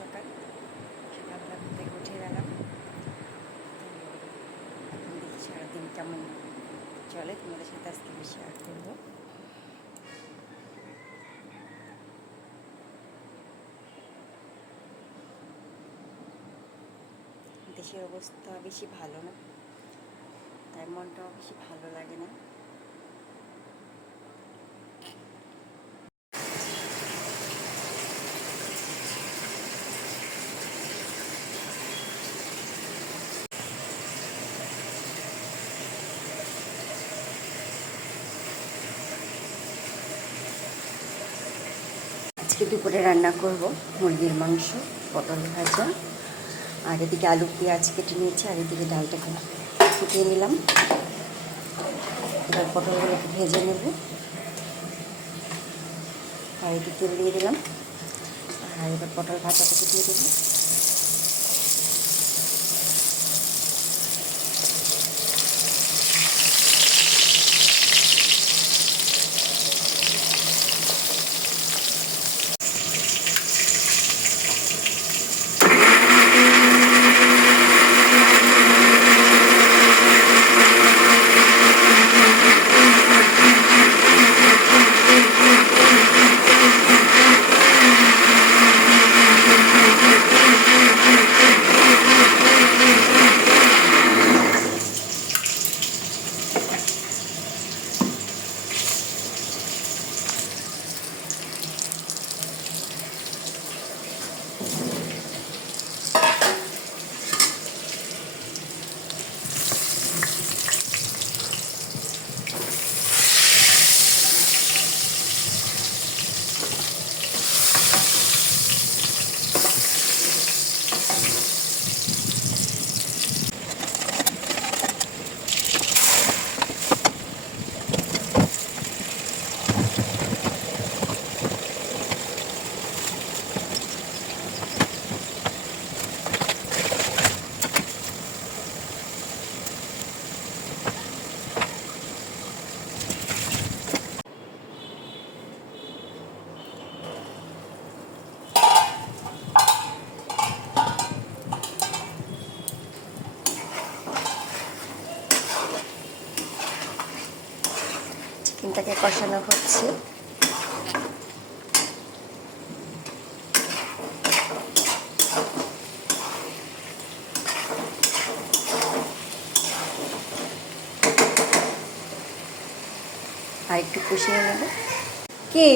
সকাল সকালবেলা ঘুম থেকে উঠে গেলাম। এখন দেখি সারাদিন কেমন চলে, তোমাদের সাথে আজকে আমি শেয়ার করবো। দেশের অবস্থা বেশি ভালো না, তাই মনটাও বেশি ভালো লাগে না। আজকে দুপুরে রান্না করব মুরগির মাংস, পটল ভাজা, আর এদিকে আলু পেঁয়াজ কেটে নিয়েছি, আর এদিকে ডালটাকে ফুটিয়ে নিলাম। এবার পটলগুলোকে ভেজে নেব, আর এদিকে তেল দিয়ে দিলাম, আর এবার পটল ভাজাটাকে দিয়ে দেবো। চিকেনটাকে কষানো হচ্ছে। আর একটু কষিয়ে নেব। কি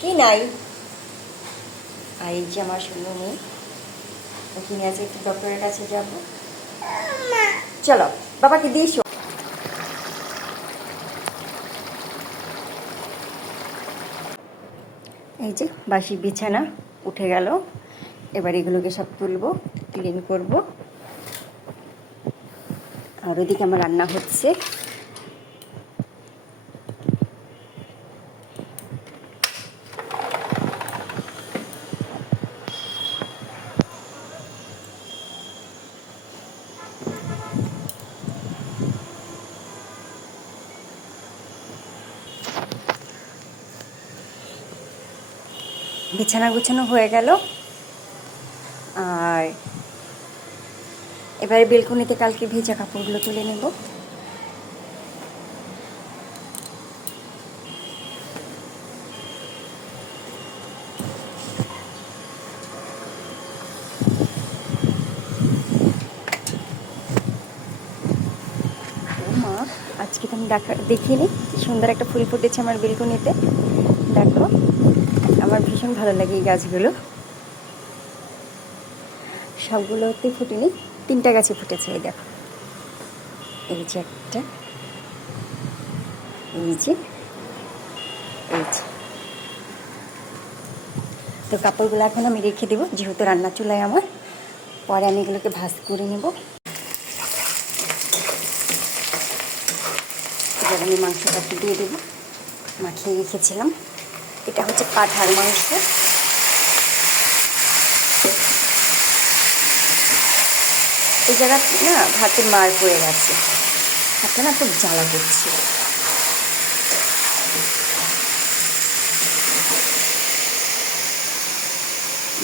কি নাই, আর এই যে আমার সুন্দর মেয়ে, ওকে নিয়ে আজকে একটু ডক্টরের কাছে যাব। চলো বাবাকে দিস। এই যে বাসি বিছানা উঠে গেল, এবার এগুলোকে সব তুলবো, ক্লিন করব। আর ওদিকে আমার রান্না হচ্ছে। বিছানা গুছানো হয়ে গেল, আর এবারে বেলকনিতে কালকে ভেজা কাপড়গুলো তুলে নেব। মা, আজকে তো আমি দেখিনি, সুন্দর একটা ফুল ফুটেছে আমার বেলকনিতে। দেখো, আমার ভীষণ ভালো লাগে এই গাছগুলো। সবগুলোতে ফুটেনি, 3টা গাছে ফুটেছে। এই দেখো, এই যে একটা, এই যে, এই যে। তো কাপড়গুলো এখন আমি রেখে দেবো, যেহেতু রান্না চুলায় আমার। পরে আমি এগুলোকে ভাজ করে নেব। এবার আমি মাংসটা দিয়ে দেবো, মাখিয়ে রেখেছিলাম। এটা হচ্ছে পাঁঠার মাংস। এই জায়গাতে না হাতে মার পড়ে গেছে, হাতে না খুব জ্বালা করছে।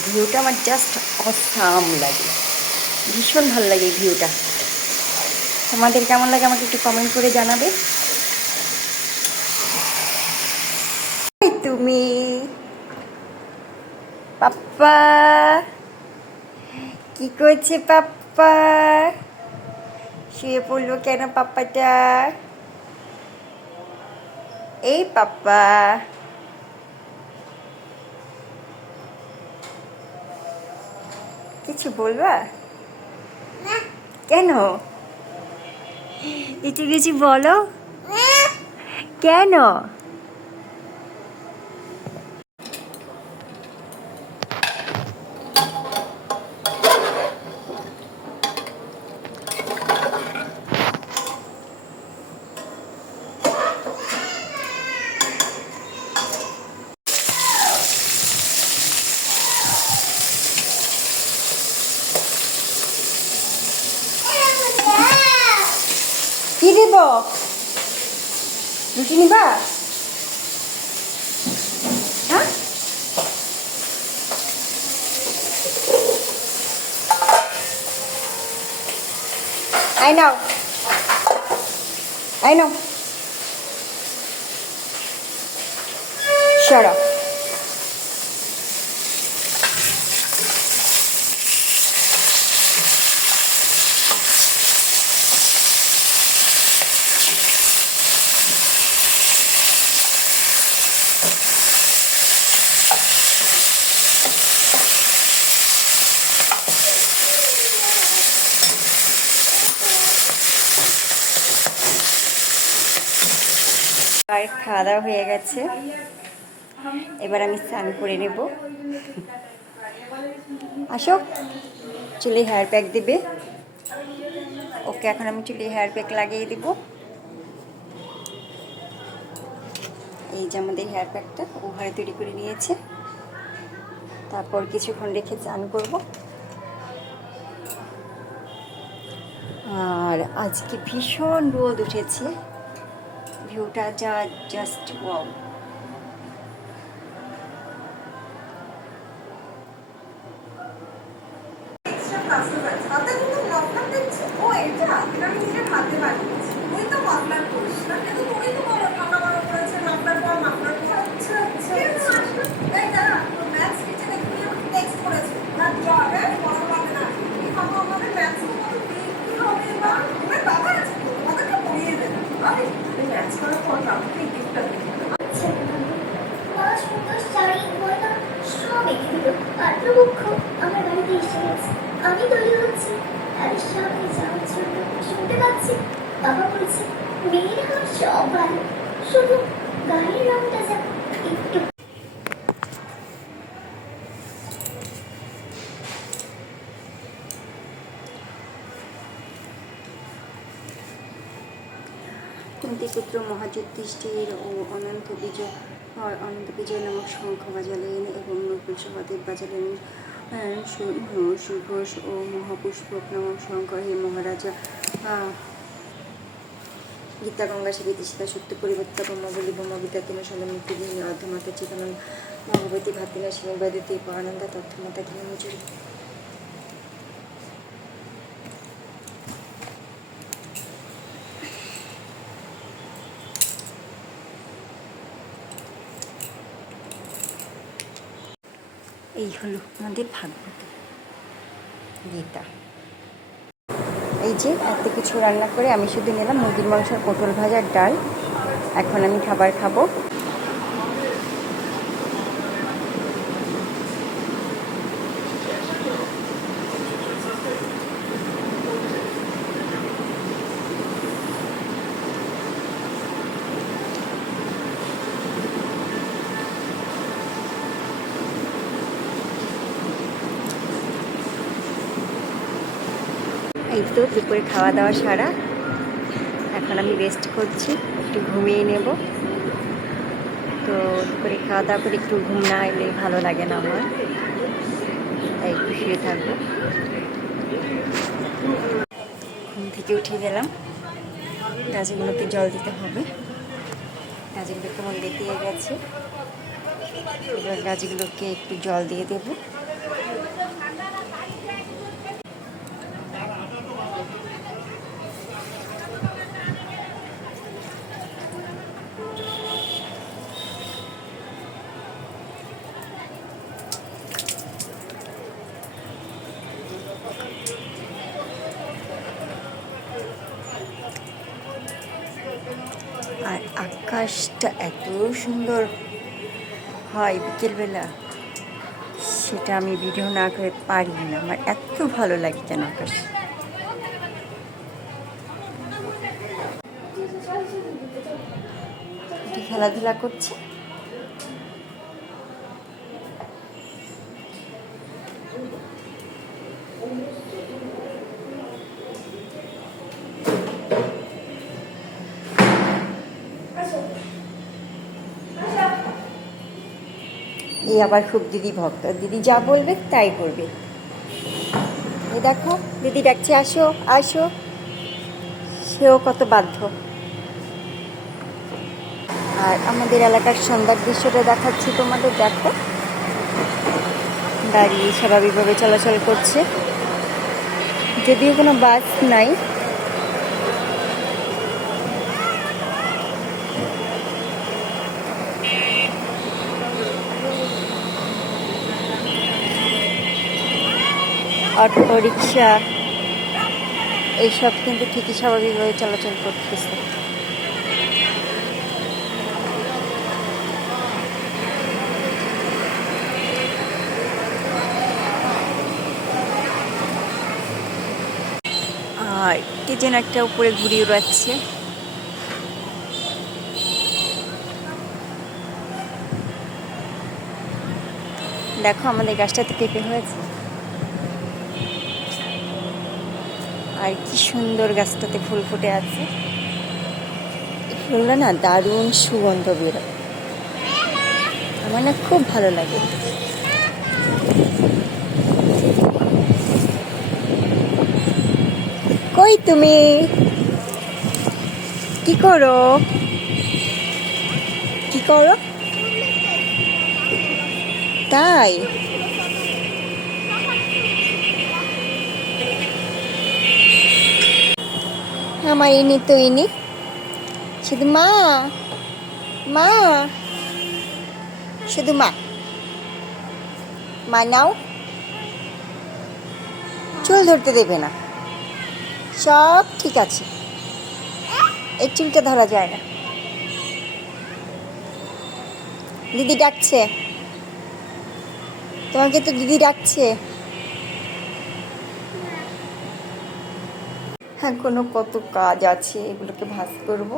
ভিউটা আমার জাস্ট অসাম লাগে, ভীষণ ভালো লাগে এই ভিউটা। তোমাদের কেমন লাগে আমাকে একটু কমেন্ট করে জানাবে। তুমি পাপ্পা কি করছে? পাপ্পা শুয়ে পড়লো কেন পাপ্পাটা? এই পাপ্পা কিছু বলবা? কেন? একটু কিছু বলো। কেন? কি দেব? রুটি নিবা? হ্যাঁ, I know. I know. Shut up. আর খাওয়া দাওয়া হয়ে গেছে, এবার আমি স্নান করে নেব। আসো, চুলে হেয়ার প্যাক দিবে। ওকে এখন আমি চুলে হেয়ার প্যাক লাগিয়ে দেব। এই যে আমাদের হেয়ার প্যাকটা ও ঘরে তৈরি করে নিয়েছে। তারপর কিছুক্ষণ রেখে স্নান করব। আর আজকে ভীষণ রোদ উঠেছে, ভিউটা জাস্ট ওয়াও। আমার বাড়িতে এসে গেছে, আমি তৈরি হচ্ছি তাদের সামনে যাওয়ার জন্য। শুনতে পাচ্ছি বাবা বলছে মেয়ের হাত সব ভালো, শুধু গায়ের রংটা যেন একটু। কুন্তিপুত্র মহাযুধিষ্ঠির ও অনন্ত বিজয় নামক শঙ্খ বাজালেন এবং নকুল সহদেব বাজালেন সুঘোষ ও মহাপুষ্পক নামক শঙ্খ। হে মহারাজা, গীতা গঙ্গা সেবিত সীতা সুক্ত পরিবর্তা ব্রহ্মবলী ব্রহ্মবিদ্যা তিন সন্ধ্যা মুক্তিদিনী অর্ধমাতা চিতানন্দ ভগবতী ভাতিনা সিংহ বেদতী আনন্দা তথ্যমাতা তিনি মজুরি। এই হলো আমাদের ভাগবত গীতা। এই যে এত কিছু রান্না করে আমি শুধু নিলাম মুরগির মাংস আর পটল ভাজার ডাল। এখন আমি খাবার খাবো। এই তো দুপুরে খাওয়া দাওয়া সারা, এখন আমি রেস্ট করছি, একটু ঘুমিয়ে নেব। তো দুপুরে খাওয়া দাওয়া করে একটু ঘুম না এলে ভালো লাগে না আমার, তাই একটু শুয়ে থাকবো। ঘুম থেকে উঠে গেলাম, গাছগুলোকে জল দিতে হবে। গাছগুলো কেমন বেঁকিয়ে গেছে, এবার গাছগুলোকে একটু জল দিয়ে দেবো। আকাশটা এত সুন্দর হয় বিকেলবেলা, সেটা আমি ভিডিও না করে পারি না। আমার এত ভালো লাগে কেন আকাশ। খেলাধুলা করছে। এই আবার খুব দিদি ভক্ত, দিদি যা বলবে তাই করবে। এই দেখো দিদি ডাকছে, আসো আসো, সেও কত বাধ্য। আর আমাদের এলাকার সন্ধ্যার দৃশ্যটা দেখাচ্ছি তোমাদের, দেখো গাড়ি স্বাভাবিকভাবে চলাচল করছে, যদিও কোনো বাস নাই। অটো রিক্সা এইসব কিন্তু ঠিকই স্বাভাবিকভাবে চলাচল করতেছে। আর কে যেন একটা উপরে ঘুরিয়ে উড়াচ্ছে। দেখো আমাদের গাছটাতে পেঁপে হয়েছে, আর কি সুন্দর গাছটাতে ফুল ফুটে আছে। ফুলগুলো না দারুণ সুগন্ধ বেরোয়, আমার না খুব ভালো লাগে। কই তুমি, কি করো কি করো? তাই আমার ইনি তো ইনি শুধু মা মা, শুধু মা মা নাও। চুল ধরতে দেবে না, সব ঠিক আছে, এই চুলটা ধরা যায় না। দিদি ডাকছে তোমাকে, তো দিদি ডাকছে। হ্যাঁ, কোনো কত কাজ আছে, এগুলোকে ভাঁজ করবো।